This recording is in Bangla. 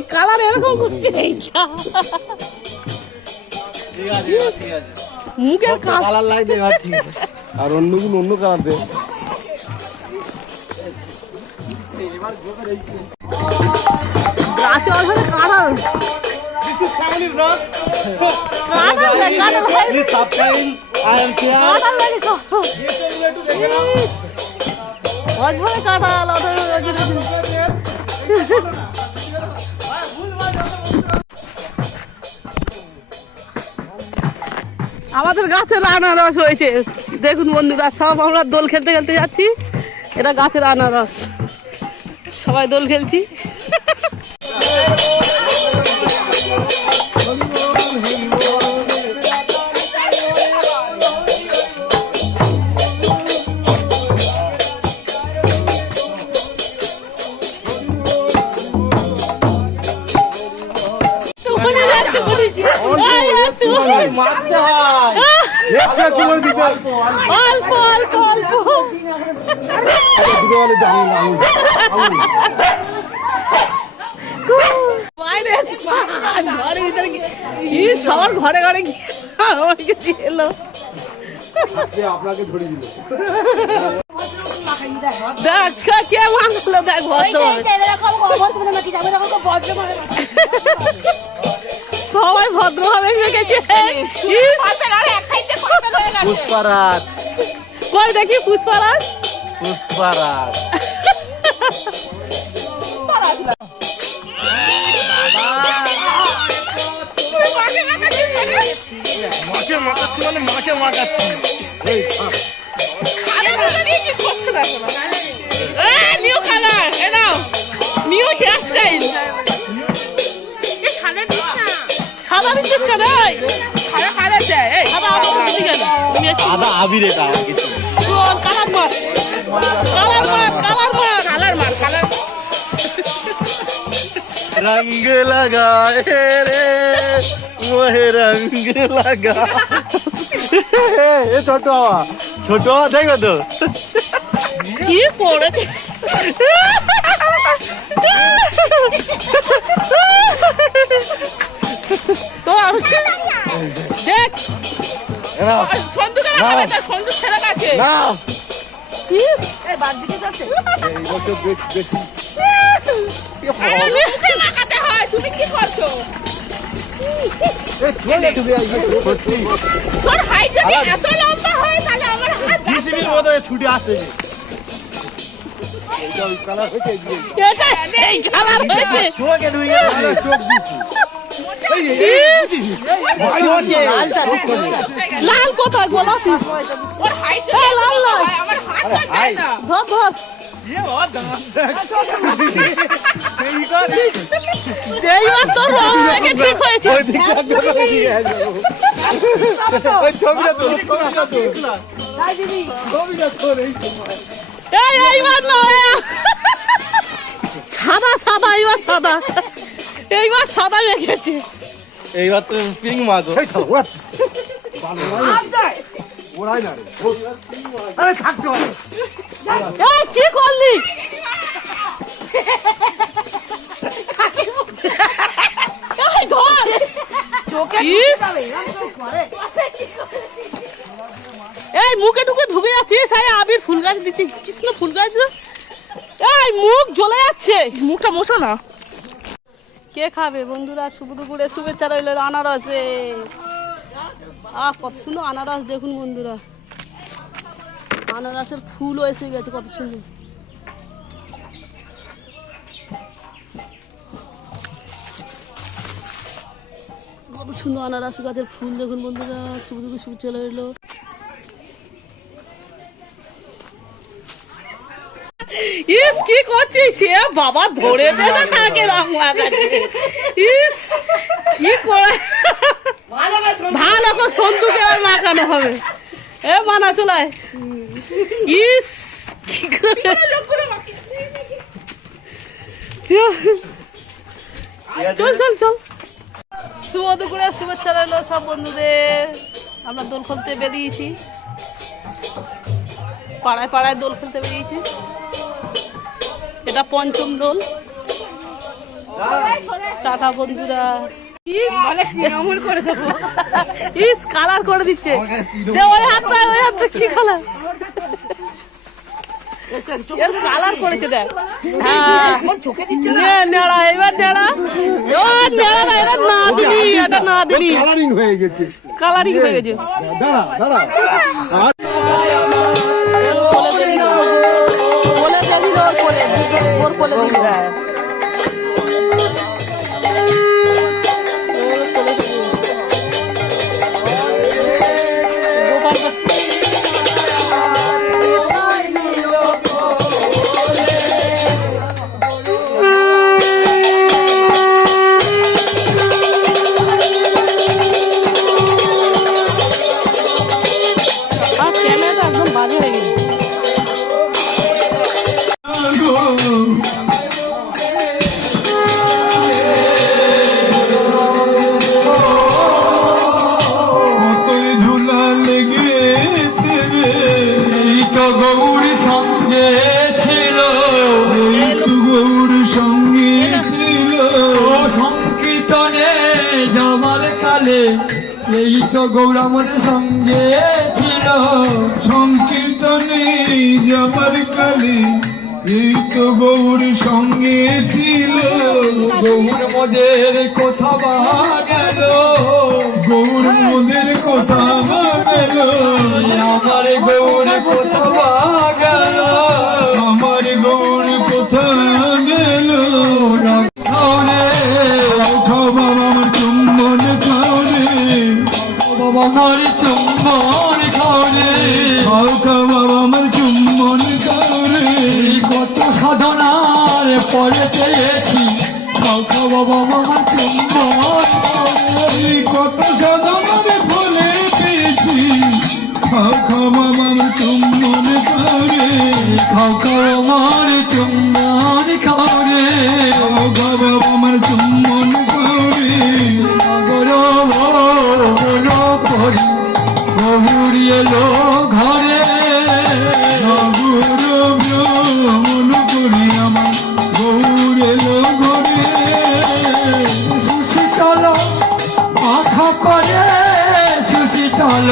এই কালার এরকম করছে মুখের কালার ঠিক আছে। আর অন্যগুলো অন্য কালার দে। গাছে ওখানে কালার কালার আমাদের গাছের আনারস হয়েছে। দেখুন বন্ধুরা, সব আমরা দোল খেলতে খেলতে যাচ্ছি। এটা গাছের আনারস সবাই দোল খেলছি। মারতে হয়। একটা কিলো দিতে অল্প অল্প অল্প। দুটো ই, সবার ঘরে ঘরে গিয়ে আমাকে দিয়ে এলো। আপনাকে ধরে দিল। দেখ কে- মাংসলো দেখ পুষ্পারাজ। কই দেখি পুষ্পারাজ? পুষ্পারাজ। মাকে মাখাচ্ছি মানে মাকে মাখাচ্ছি। New colour a new hair style সাদা দিচ্ছিস কেন? সাদা আবির এটা আমার কিছু রঙ লাগায় রে ওহ রঙ লাগা। এ ছোট ছোট দেখো তো। কি পড়েছে? তো আমি দেখ। না সন্দুকে না। হয় তুমি কি করছ? হয় ছুটে আসতে কালার হয়েছে। চোখে দিচ্ছি লাল কোথায় গোলাপি? লাল লাল। হাই ধর ধর। ছবিটা তো ছবিটা তো ছবিটা তোর। এই এইবার সাদা সাদা এইবার সাদা। এইবার সাদা মেখেছে এইবার তো পিঙ্ক মাগো এই তো, না আরে থাকতে এই কি করলি? এই মুখে টুকে ঢুকে যাচ্ছিস? এই আবির ফুল গাছ দিচ্ছি। কৃষ্ণ ফুল গাছ এই মুখ জ্বলে যাচ্ছে। মুখটা মোছো না। কে খাবে বন্ধুরা? শুভ দুপুরে শুভেচ্ছা রইল আনারসে। আহ, কত সুন্দর আনারস দেখুন বন্ধুরা। আনারসের ফুলও এসে গেছে, কত সুন্দর। কত সুন্দর আনারস গাছের ফুল দেখুন বন্ধুরা। শুভ দুপুর শুভ চলে এলো ইস, কি করছিস? সে বাবা ধরে রং লাগাচ্ছে ইস, কি করে? ভালো করে মাখানো হবে। এ মানা চলায়। ইস, কি করে? চল। চল চল শুভ দুপুরে শুভেচ্ছা রইল সব বন্ধুদের। আমরা দোল খেলতে বেরিয়েছি। পাড়ায় পাড়ায় দোল খেলতে বেরিয়েছি। এটা পঞ্চম দোল টাটা বন্ধুরা। ইস অনেক তৃণমূল করে দেবো? ইস কালার করে দিচ্ছে। ওই হাত পায় ওই হাত কি কালার? এর কালার করেছে দেখ। হ্যাঁ। নেড়া এবার নেড়া। ও নেড়া না এটা না দিনি এটা না দিনি কালারিং হয়ে গেছে। কালারিং হয়ে গেছে। দাঁড়া দাঁড়া। ওর কোলে দিয়ে দিল গৌর সঙ্গে ছিল। গৌর সঙ্গে ছিল। সংকীর্তনে যাবার কালে এই তো সঙ্গে ছিল। সংকীর্তনে যাবার কালে এই তো গৌর সঙ্গে ছিল। গৌর মোদের কথা বা গেল। গৌর মোদের কথা চুম্বন খাও খাও বাবা আমার চুম্বন খাওরে কত সাধনার পরে পেয়েছি। খাও বাবা আমার চুম্বন কত সাধনার ফলে পেয়েছি। খাও বাবা আমার চুম্বন খাও খাও আমার চুম্বন খাওরে এলো ঘরে। গুরু মন করি আমার গৌর এলো ঘরে। সুশীতল আশা করে সুশীতল